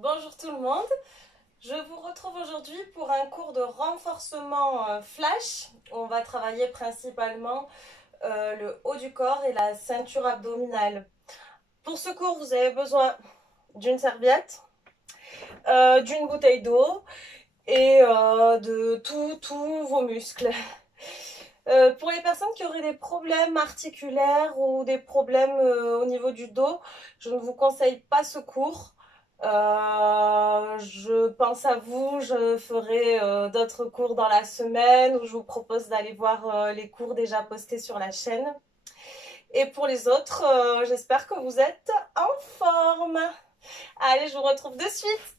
Bonjour tout le monde, je vous retrouve aujourd'hui pour un cours de renforcement flash. On va travailler principalement le haut du corps et la ceinture abdominale. Pour ce cours, vous avez besoin d'une serviette, d'une bouteille d'eau et de tous vos muscles. Pour les personnes qui auraient des problèmes articulaires ou des problèmes au niveau du dos, je ne vous conseille pas ce cours. Je pense à vous, je ferai d'autres cours dans la semaine où je vous propose d'aller voir les cours déjà postés sur la chaîne. Et pour les autres, j'espère que vous êtes en forme. Allez, je vous retrouve de suite.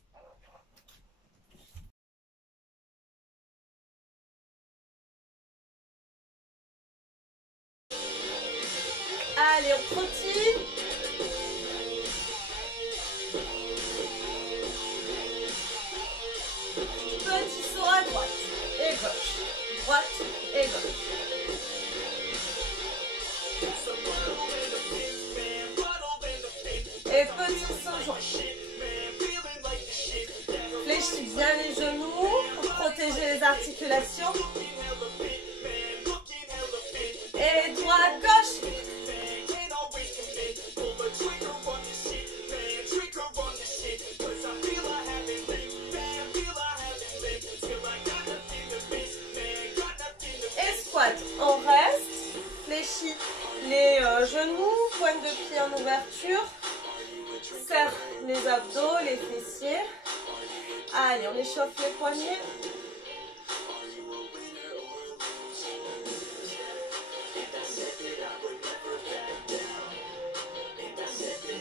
Allez, on trottine. Petit saut à droite et gauche. Droite et gauche. Et petit saut joint. Fléchis bien les genoux pour protéger les articulations. Et droite, gauche. Et squat. On reste. Fléchis les genoux, pointe de pied en ouverture. Serre les abdos, les fessiers. Allez, on échauffe les poignets.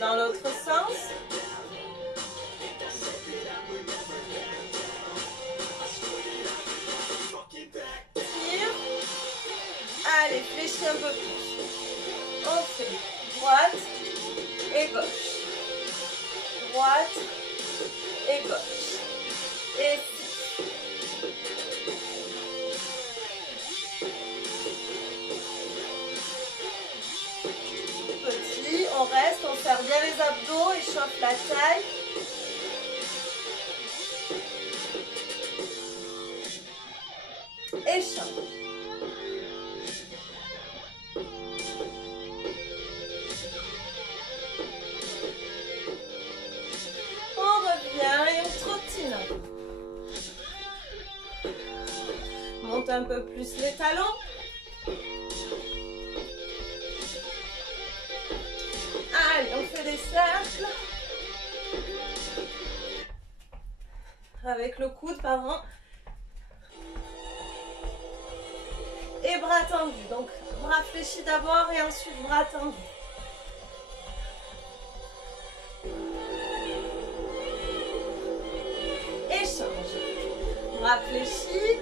Dans l'autre sens. Tire. Allez, fléchis un peu plus. On fait droite et gauche. Droite et gauche. Et petit, on reste, on serre bien les abdos, échauffe la taille. Échauffe. On revient et on trottine. Monte un peu plus les talons. Allez, on fait des cercles. Avec le coude, pardon. Et bras tendus. Donc, bras fléchis d'abord et ensuite bras tendus. Échange. Bras fléchis.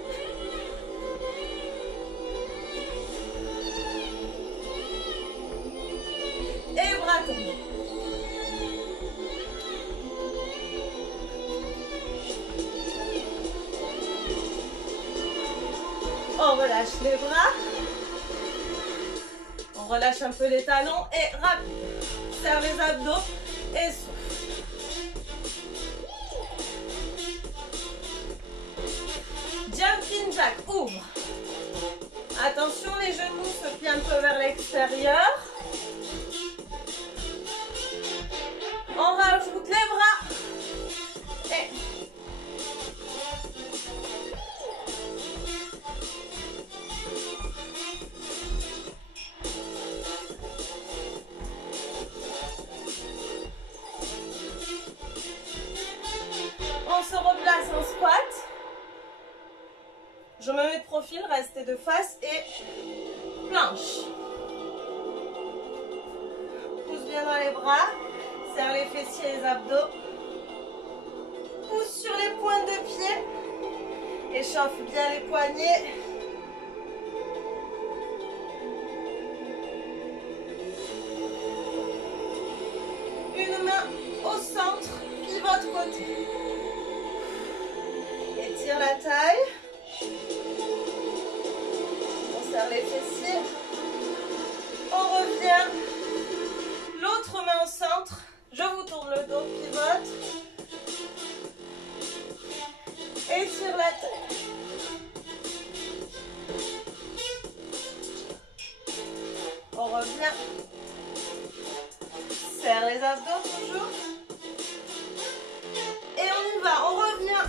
Et bras tendus. On relâche les bras. On relâche un peu les talons et rapide. Serre les abdos et souffle. Jumping jack, ouvre. Attention, les genoux se plient un peu vers l'extérieur. On rajoute les bras. Et on se replace en squat. Je me mets de profil, restez de face et planche. Pousse bien dans les bras. Serre les fessiers et les abdos. Pousse sur les pointes de pied. Échauffe bien les poignets. Une main au centre, pivote côté. Étire la taille. On serre les fessiers. On revient. L'autre main au centre. Je vous tourne le dos, pivote.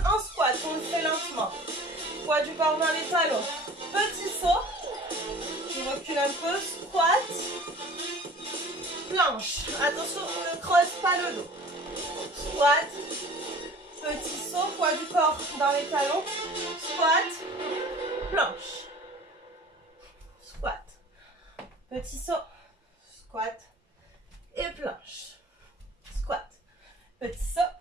en squat, on le fait lentement. Poids du corps dans les talons. Petit saut. Je recule un peu. Squat. Planche. Attention, ne creuse pas le dos. Squat. Petit saut. Poids du corps dans les talons. Squat. Planche. Squat. Petit saut. Squat. Et planche. Squat. Petit saut.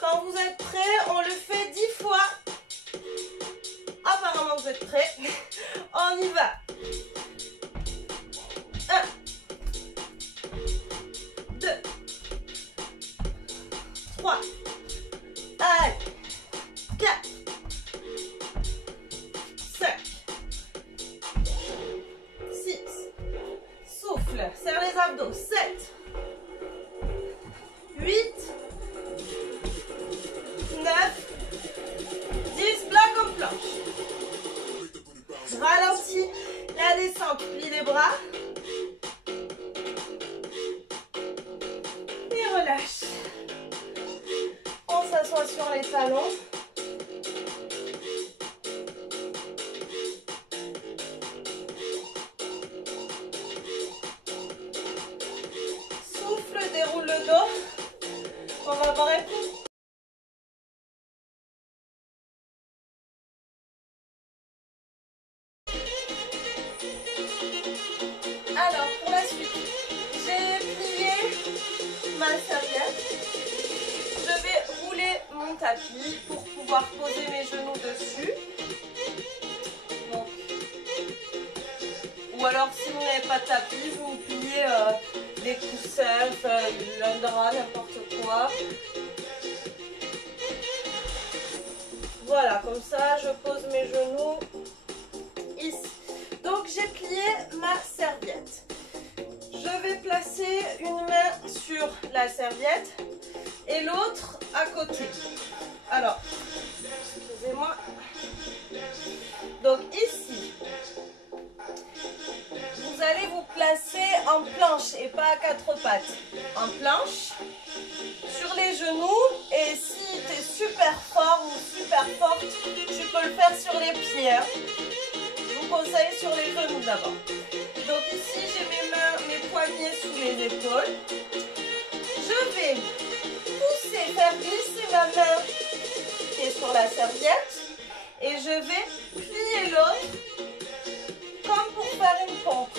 Quand vous êtes prêts, on le fait 10 fois. Apparemment, vous êtes prêts. On y va. 1, 2, 3, allez, 4, 5, 6, souffle, serre les abdos, 7, 8, 9, 10, blague en planche. Je ralentis la descente, plie les bras. Et relâche. On s'assoit sur les talons. Souffle, déroule le dos. On va voir un coup. Alors, pour la suite, j'ai plié ma serviette. Je vais rouler mon tapis pour pouvoir poser mes genoux dessus. Donc, ou alors, si vous n'avez pas de tapis, vous pliez des coussins, un drap, n'importe quoi. Voilà, comme ça, je pose mes genoux ici. Donc, j'ai plié ma serviette. Je vais placer une main sur la serviette et l'autre à côté. Alors, excusez-moi. Donc, ici, vous allez vous placer en planche et pas à quatre pattes. En planche, sur les genoux. Et si tu es super fort ou super forte, tu peux le faire sur les pieds. Hein. Je vous conseille sur les genoux d'abord. Donc ici, j'ai mes mains, mes poignets sous les épaules. Je vais pousser, faire glisser ma main qui est sur la serviette. Et je vais plier l'autre comme pour faire une pompe.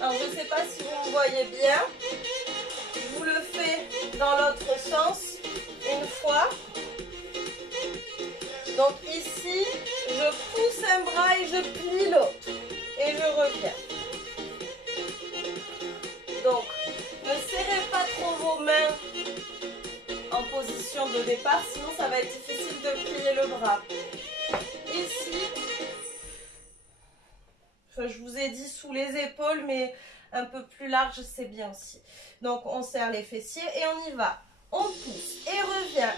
Alors, je ne sais pas si vous me voyez bien. Je vous le fais dans l'autre sens une fois. Donc ici, je pousse un bras et je plie l'autre. Et je reviens. Donc, ne serrez pas trop vos mains en position de départ, sinon ça va être difficile de plier le bras. Ici, je vous ai dit sous les épaules, mais un peu plus large, c'est bien aussi. Donc, on serre les fessiers et on y va. On pousse et revient.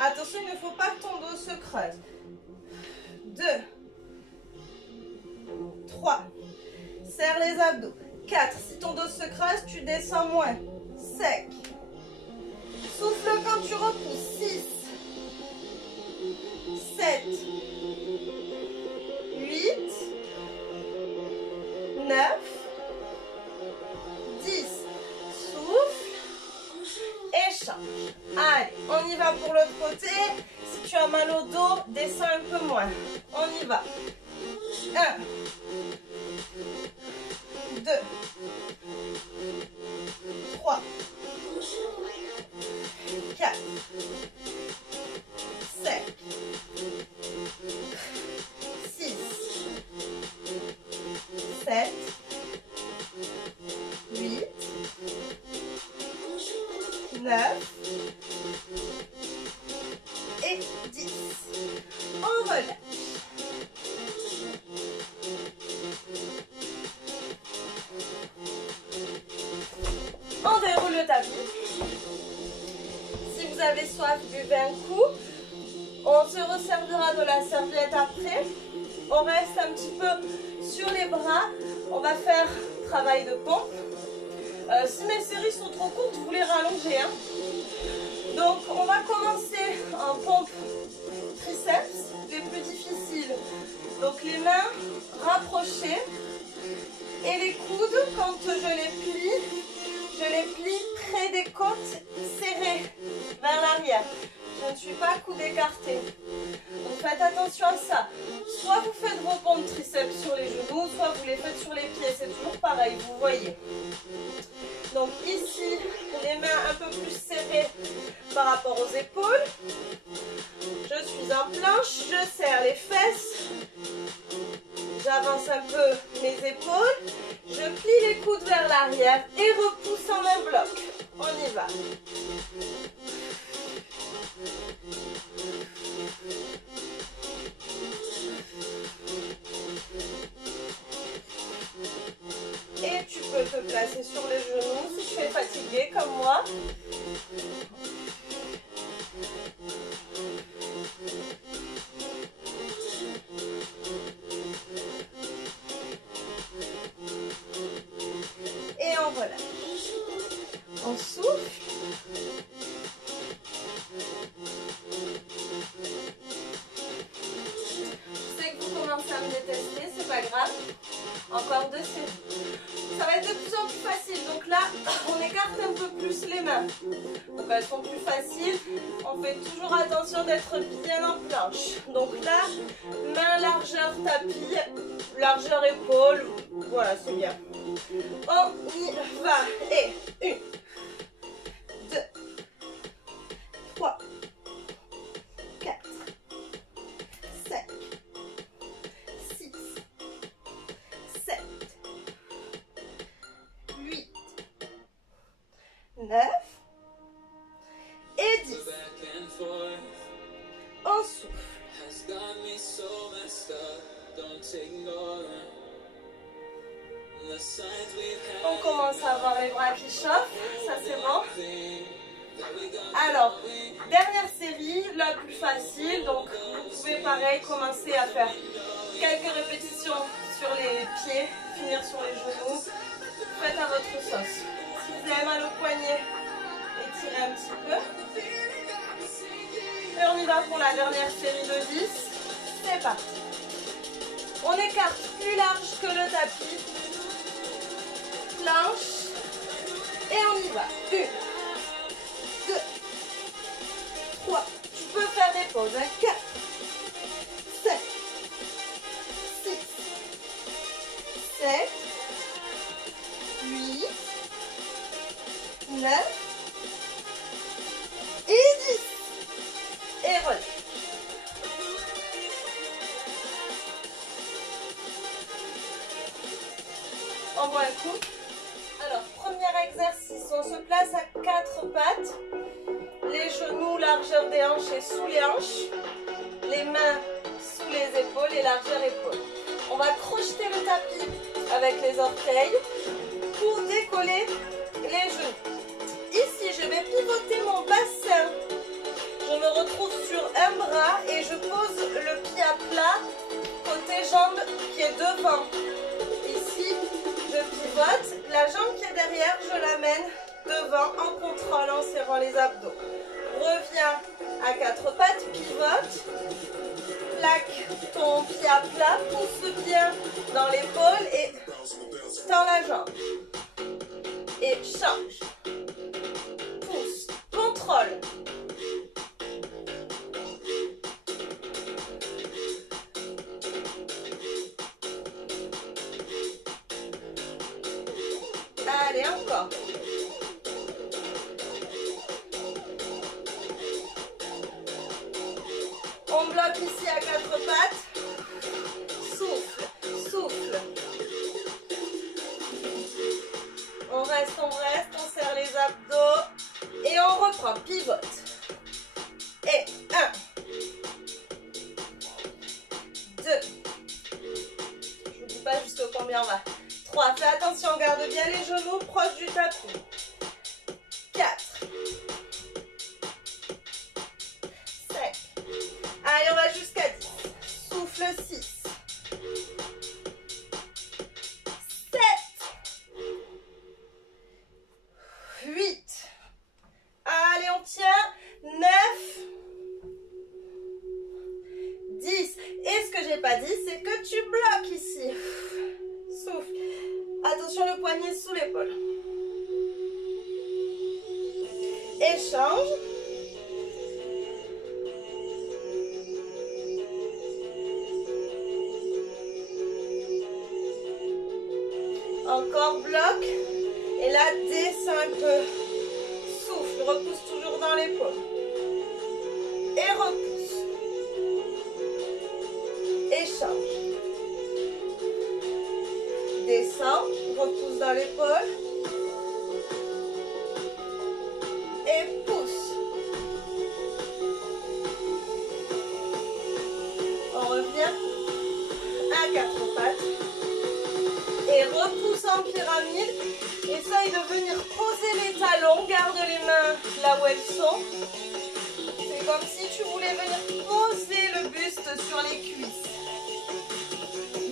1. Attention, il ne faut pas que ton dos se creuse. 2. 3. Serre les abdos. 4. Si ton dos se creuse, tu descends moins. 5. Souffle quand tu repousses. 6. 7. 8. 9. 10. Souffle. Échange. Allez, on y va pour l'autre côté. Si tu as mal au dos, descends un peu moins. On y va. 1. 2. 3. 4. 5. 6. 7. 8. 9 et 10. On relâche. On déroule le tapis. Si vous avez soif, buvez un coup. On se resservira de la serviette après. On reste un petit peu sur les bras. On va faire travail de pompe. Si mes séries sont trop courtes, vous les rallongez. Hein. Donc, on va commencer en pompe triceps, les plus difficiles. Donc, les mains rapprochées et les coudes, quand je les plie près des côtes, serrées vers l'arrière. Je ne suis pas coude écarté. Donc, faites attention à ça. Soit vous faites vos pompes triceps sur les genoux, soit vous les faites sur les pieds. C'est toujours pareil, vous voyez. Donc ici, les mains un peu plus serrées par rapport aux épaules. Je suis en planche, je serre les fesses. J'avance un peu mes épaules. Je plie les coudes vers l'arrière et repousse en un bloc. On y va. Et tu peux te placer sur les genoux si tu es fatigué comme moi. Et on relâche. On souffle. Je sais que vous commencez à me détester, c'est pas grave. Encore 2 séries. Ça va être de plus en plus facile. Donc là, on écarte un peu plus les mains. Donc elles sont plus faciles. On fait toujours attention d'être bien en planche. Donc là, main largeur tapis, largeur épaule. Voilà, c'est bien. On y va. Et 1, 2, 3, 4, 5, 6, 7, 8, 9 et 10. On souffle. On commence à avoir les bras qui chauffent, ça c'est bon. Alors, dernière série, la plus facile, donc vous pouvez pareil commencer à faire quelques répétitions sur les pieds, finir sur les genoux, faites à votre sauce. Si vous avez mal au poignet, étirez un petit peu. Et on y va pour la dernière série de 10, c'est parti. On écarte plus large que le tapis. Planche et on y va. 1, 2, 3. Tu peux faire des pauses. 4, 5, 6, 7, 8, 9 et 10. Et relâche. On boit un coup. Alors, premier exercice, on se place à 4 pattes, les genoux, largeur des hanches et sous les hanches, les mains sous les épaules et largeur épaules. On va crocheter le tapis avec les orteils pour décoller les genoux. Ici, je vais pivoter mon bassin. Je me retrouve sur un bras et je pose le pied à plat côté jambe qui est devant. Ici, je pivote, la jambe qui est derrière, je l'amène devant en contrôle, en serrant les abdos. Reviens à 4 pattes, pivote, plaque ton pied à plat, pousse bien dans l'épaule et tends la jambe. Et change, pousse, contrôle. Allez, encore. On bloque ici à 4 pattes. Souffle, souffle. On reste, on serre les abdos. Et on reprend, pivote. Et 1, 2. Je vous dis pas jusqu'à combien on va. 3, fais attention, garde bien les genoux proches du tapis. 4. 5. Allez, on va jusqu'à 10. Souffle 6. poignet sous l'épaule. Échange. Encore bloc. Et là, descends un peu. Souffle, repousse toujours dans l'épaule. Et repousse. Échange. Descends, repousse dans l'épaule. Et pousse. On revient à quatre pattes. Et repousse en pyramide. Essaye de venir poser les talons. Garde les mains là où elles sont. C'est comme si tu voulais venir poser le buste sur les cuisses.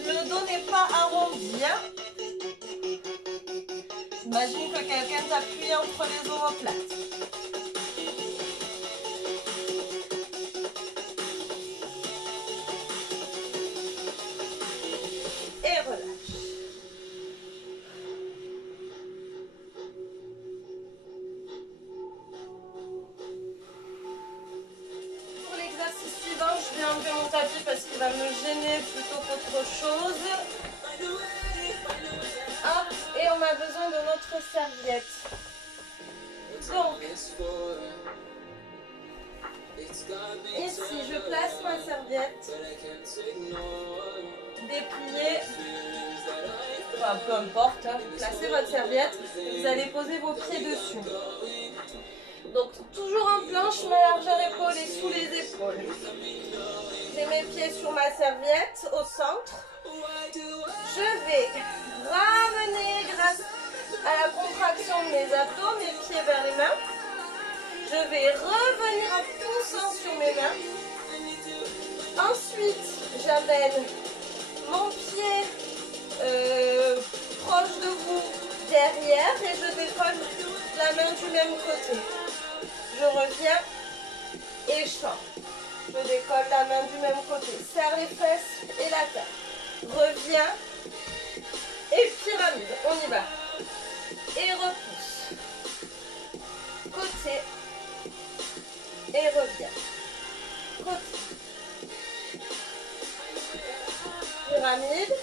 Le dos n'est pas arrondi. Imagine que quelqu'un t'appuie entre les omoplates. Et relâche. Pour l'exercice suivant, je vais enlever mon tapis parce qu'il va me gêner plutôt qu'autre chose. Hop, et on a besoin de notre serviette. Donc, ici, je place ma serviette, dépliée, enfin, peu importe, hein, placez votre serviette, et vous allez poser vos pieds dessus. Donc, toujours en planche, ma largeur épaulée sous les épaules. J'ai mes pieds sur ma serviette, au centre. Je vais ramener grâce à la contraction de mes abdos, mes pieds vers les mains. Je vais revenir en poussant sur mes mains. Ensuite, j'amène mon pied proche de vous derrière et je décolle la main du même côté. Je reviens et je sors. Je décolle la main du même côté. Serre les fesses et la tête. Reviens et pyramide. On y va. Et repousse. Côté. Et reviens. Côté. Pyramide.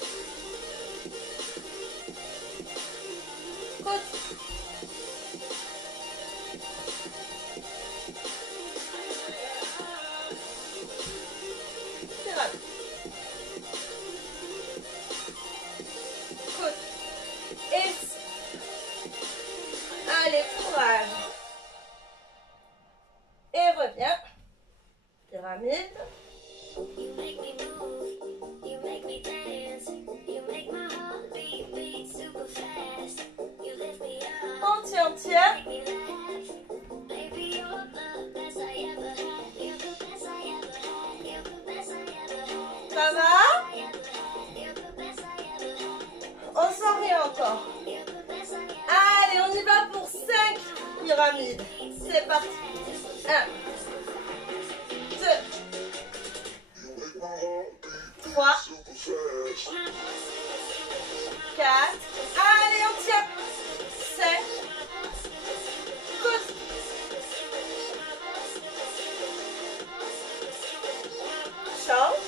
Côté. Pyramide. Côté. Et allez, courage. Et reviens. Pyramide. On tient. Ça va? On s'en rien encore. Allez, on y va pour 5 pyramides. C'est parti. 1, 2, 3, 4. Allez, on tient. 5. Côte. Change.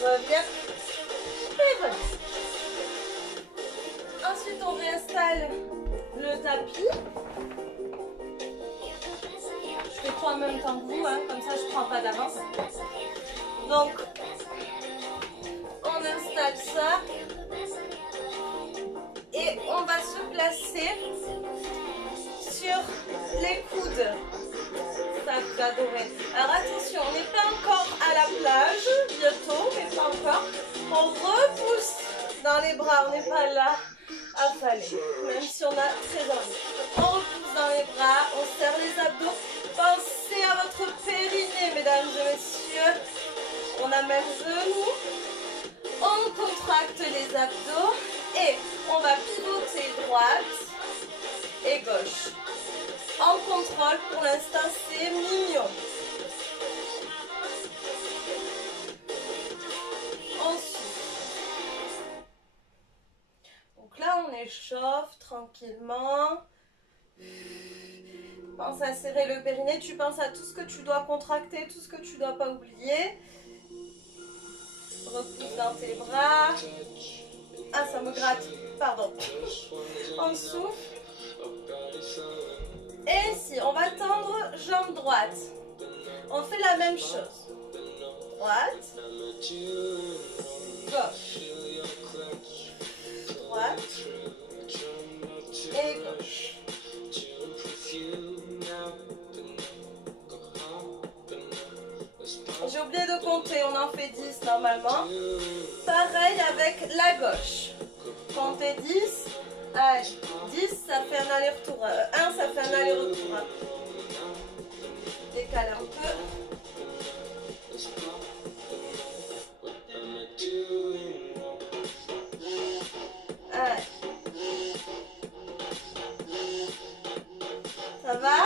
Reviens. Et reviens. Ensuite, on réinstalle le tapis. Je fais tout en même temps que vous, hein, comme ça je ne prends pas d'avance. Donc, on installe ça. Et on va se placer sur les coudes. Ça, vous adorez. Alors attention, on n'est pas encore à la plage, bientôt, mais pas encore. On repousse dans les bras, on n'est pas là à faler, même si on a très envie. On repousse dans les bras, on serre les abdos. Pensez à votre périnée, mesdames et messieurs. On amène genoux, on contracte les abdos et on va pivoter droite et gauche. En contrôle, pour l'instant, c'est mignon. tranquillement. Pense à serrer le périnée, tu penses à tout ce que tu dois contracter, tout ce que tu ne dois pas oublier. Repousse dans tes bras. Ah, ça me gratte, pardon. On souffle. Et ici, on va tendre jambe droite. On fait la même chose. Droite. Gauche. Droite. Et gauche. J'ai oublié de compter, on en fait 10 normalement. Pareil avec la gauche. Comptez 10. Allez, 10, ça fait un aller-retour. 1, ça fait un aller-retour. Décale un peu. Allez. Ça va?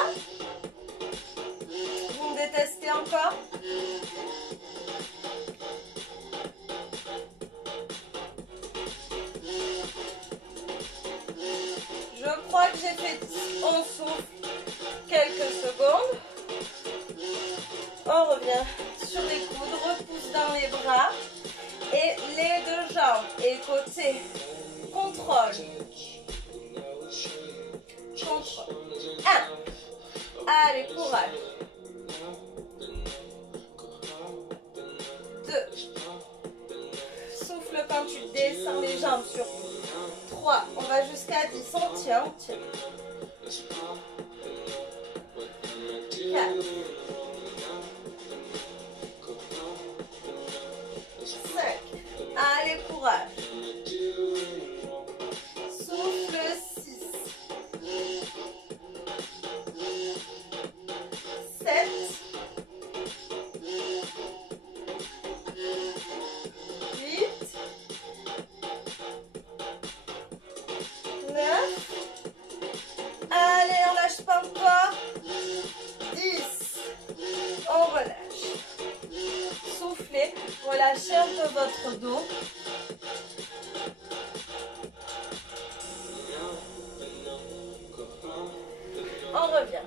Vous me détestez encore? Je crois que j'ai fait 10. On souffle quelques secondes. On revient sur les coudes, repousse dans les bras. Et les deux jambes. Et côté. Contrôle. Contrôle. 1. Allez, courage. 2. Souffle quand tu descends les jambes sur 3. On va jusqu'à 10. On tient, on tient. 4. 5. Allez, courage. Souffle 6. 7. 8. 9. Allez, on lâche pas encore. 10. On relâche. Soufflez. Relâchez un peu votre dos. On revient.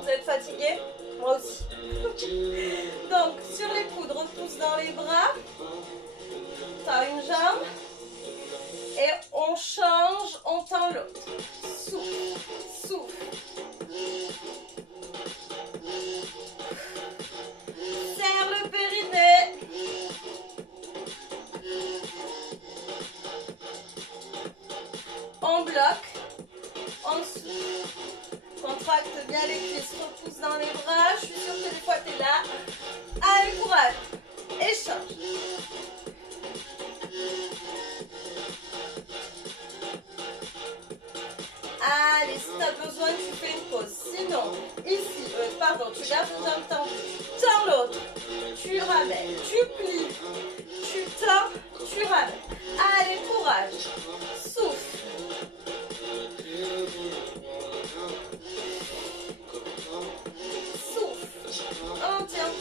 Vous êtes fatigué? Moi aussi. Donc, sur les coudes, repousse dans les bras. T'as une jambe. Et on change, on tend l'autre. Souffle, souffle. Serre le périnée. On bloque. On souffle. Contracte bien les cuisses, repousse dans les bras. Je suis sûre que des fois tu es là. Allez, courage. Échange. Allez, si tu as besoin, tu fais une pause. Sinon, ici, pardon, tu gardes une jambe tendue. Tu tends l'autre. Tu ramènes. Tu plies. Tu tends. Tu ramènes. Allez, courage. Souffle. Souffle. On tient.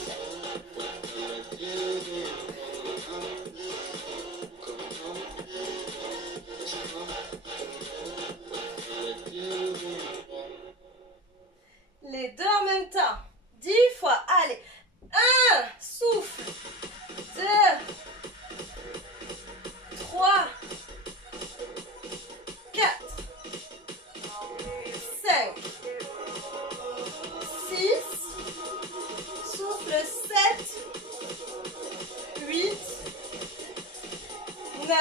Les deux en même temps. 10 fois. Allez. 1. Souffle. 2. 3. 4. 5. 6. Souffle 7. 8. 9.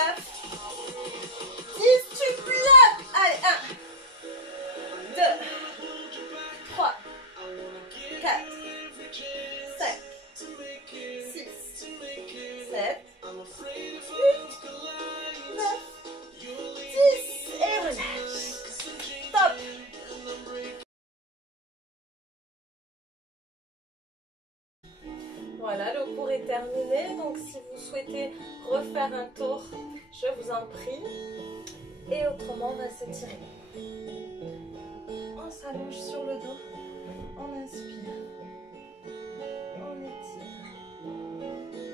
10. Tu bloques. Allez. 1. 2. 3, 4, 5, 6, 7, 8, 9, 10 et relâche. Stop. Voilà, le cours est terminé. Donc si vous souhaitez refaire un tour, je vous en prie. Et autrement, on va s'étirer. On s'allonge sur le dos. On inspire. On étire.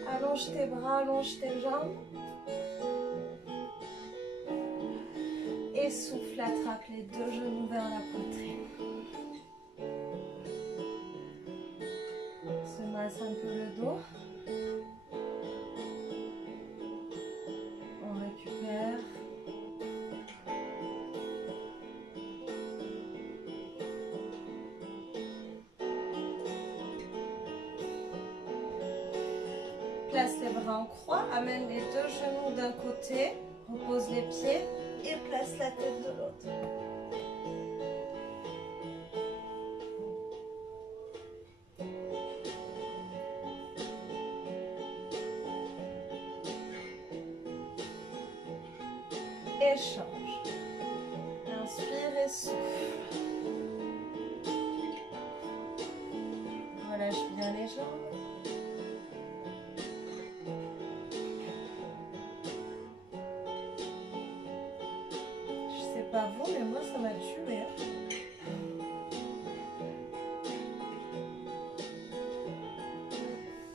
Allonge tes bras, allonge tes jambes. Et souffle, attrape les deux genoux vers la poitrine. Se masse un peu le dos. On récupère. Place les bras en croix, amène les deux genoux d'un côté, repose les pieds et place la tête de l'autre. Échange. Inspire et souffle. Relâche bien les jambes. Pas vous, mais moi ça m'a tué.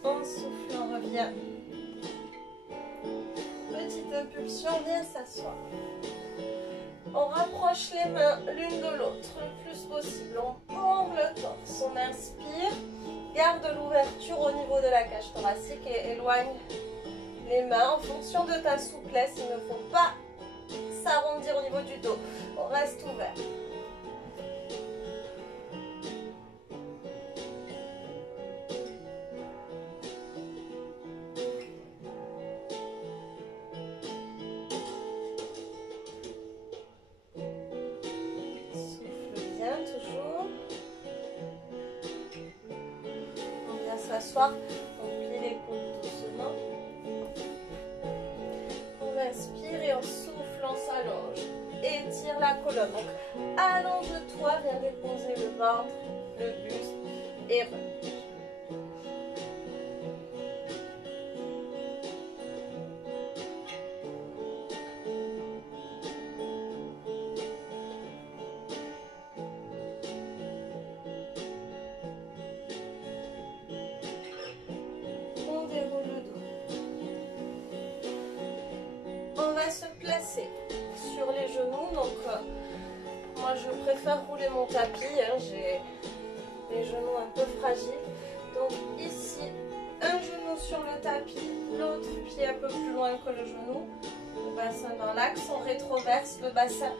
On souffle, on revient. Petite impulsion, viens s'asseoir. On rapproche les mains l'une de l'autre le plus possible. On pompe le torse, on inspire. Garde l'ouverture au niveau de la cage thoracique et éloigne les mains en fonction de ta souplesse. Il ne faut pas s'arrondir au niveau du dos. On reste ouvert. Souffle bien toujours. On vient s'asseoir. On plie les coudes doucement. On inspire et on souffle, on s'allonge. Étire la colonne. Donc, allonge-toi, viens déposer le ventre, le buste et relâche. On déroule le dos. On va se placer sur les genoux, donc moi je préfère rouler mon tapis, hein, j'ai les genoux un peu fragiles, donc ici un genou sur le tapis, l'autre pied un peu plus loin que le genou, le bassin dans l'axe, on rétroverse le bassin.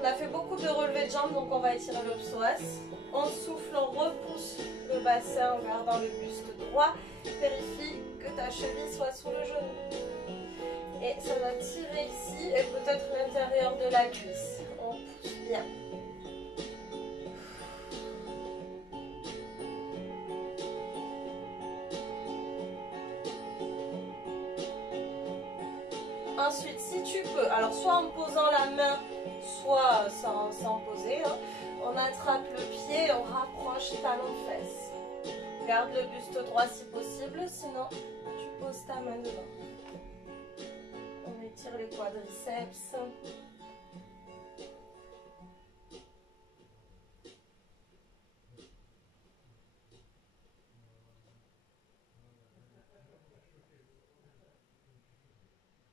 On a fait beaucoup de relevés de jambes, donc on va étirer le psoas. On souffle, on repousse le bassin en gardant le buste droit, vérifie que ta cheville soit sous le genou. Et ça va tirer ici et peut-être l'intérieur de la cuisse. On pousse bien. Ensuite, si tu peux, alors soit en posant la main, soit sans poser, hein, on attrape le pied et on rapproche talon-fesse. Garde le buste droit si possible, sinon tu poses ta main devant. On étire les quadriceps.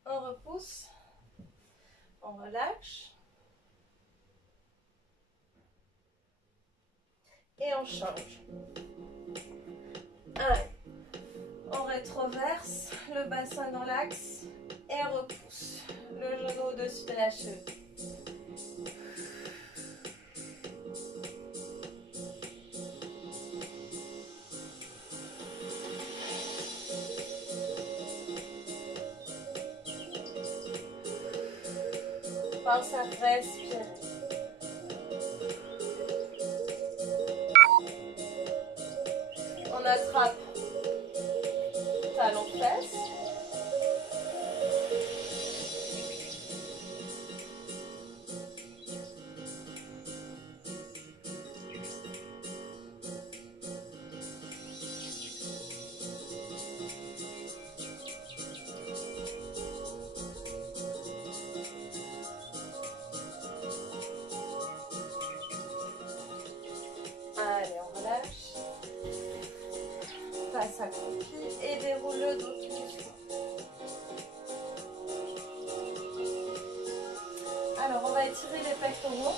On repousse. On relâche. Et on change. Allez. On rétroverse le bassin dans l'axe et repousse le genou au-dessus de la cheville. Pense à respirer. On attrape talon-fesse. Allez, on relâche. Passe accroupi et déroule le dos tout doucement. Alors, on va étirer les pectoraux.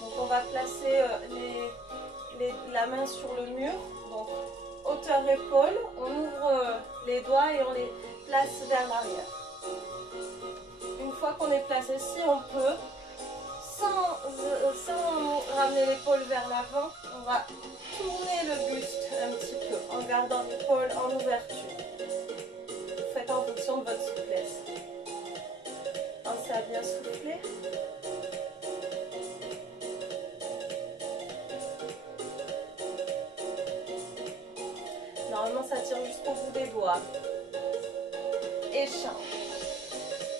Donc on va placer la main sur le mur. Donc hauteur épaule, on ouvre les doigts et on les place vers l'arrière. Une fois qu'on est placé, si on peut, sans ramener l'épaule vers l'avant, on va tourner le buste un petit peu en gardant l'épaule en ouverture. Faites en fonction de votre souplesse. Pensez à bien souffler. Normalement, ça tire jusqu'au bout des doigts. Échange.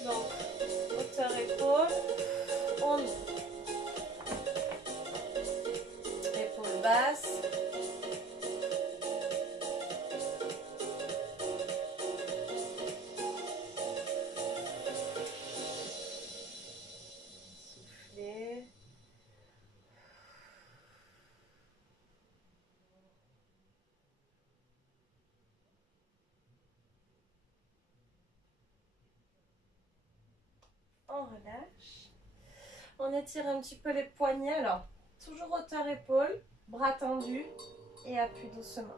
Donc, hauteur épaule, on ouvre. Épaule basse. Soufflez. On relâche. On étire un petit peu les poignets. Alors, toujours hauteur épaule, bras tendus et appuie doucement.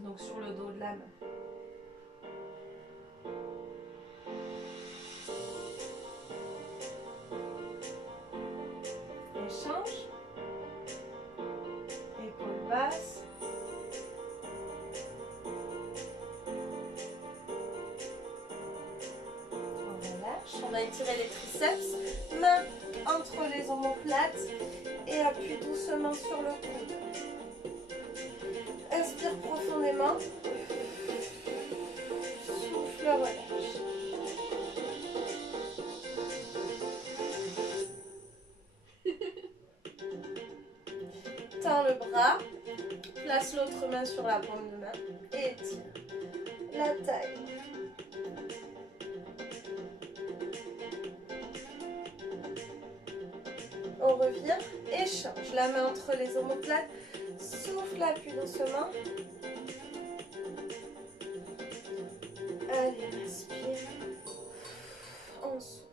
Donc sur le dos de la main. Échange. Épaule basse. On va étirer les triceps, main entre les omoplates et appuie doucement sur le coude. Inspire profondément. Souffle, relâche. Tends le bras, place l'autre main sur la paume de main et étire la taille. On revient, échange la main entre les omoplates, souffle, appuie doucement. Allez, respire. On souffle.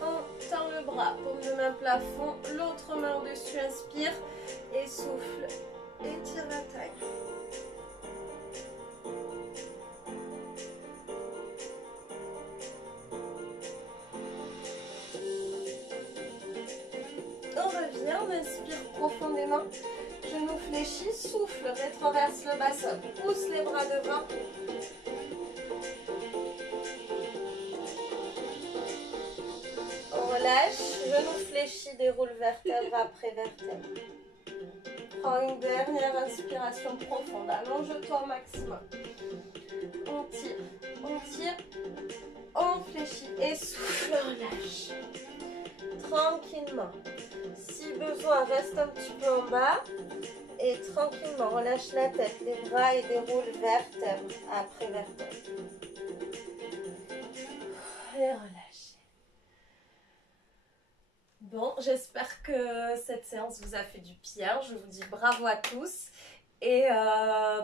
On tend le bras, paume de main plafond, l'autre main au-dessus, inspire et souffle. Étire la taille. On inspire profondément, genou fléchi, souffle, rétroverse le bassin, pousse les bras devant. On relâche, genou fléchi, déroule vertèbre après vertèbre. Prends une dernière inspiration profonde, allonge-toi au maximum. On tire, on fléchit et souffle, relâche. Tranquillement. Si besoin, reste un petit peu en bas et tranquillement relâche la tête, les bras et déroule vertèbre après vertèbre. Et relâchez. Bon, j'espère que cette séance vous a fait du bien. Je vous dis bravo à tous. Et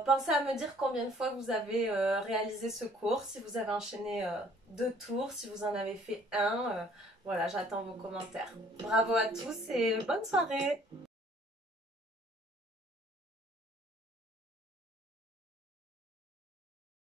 pensez à me dire combien de fois vous avez réalisé ce cours, si vous avez enchaîné 2 tours, si vous en avez fait un. Voilà, j'attends vos commentaires. Bravo à tous et bonne soirée!